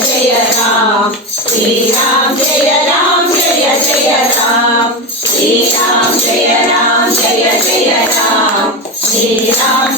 Jaya Ram, Sri Ram Jaya Ram, Jaya Jaya Ram, Sri Ram Jaya Ram, Jaya Jaya Ram, Sri Ram.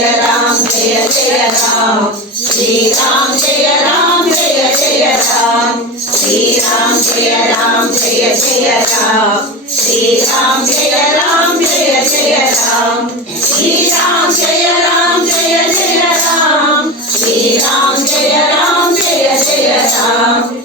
Jaya Ram Jaya Jaya Ram Sri Ram Jaya Ram Jaya Jaya Ram Sri Ram Jaya Ram Jaya Jaya Ram Sri Ram Jaya Ram Jaya Jaya Ram Sri Ram Jaya Ram Jaya Jaya Ram Sri Ram Jaya Ram Jaya Jaya Ram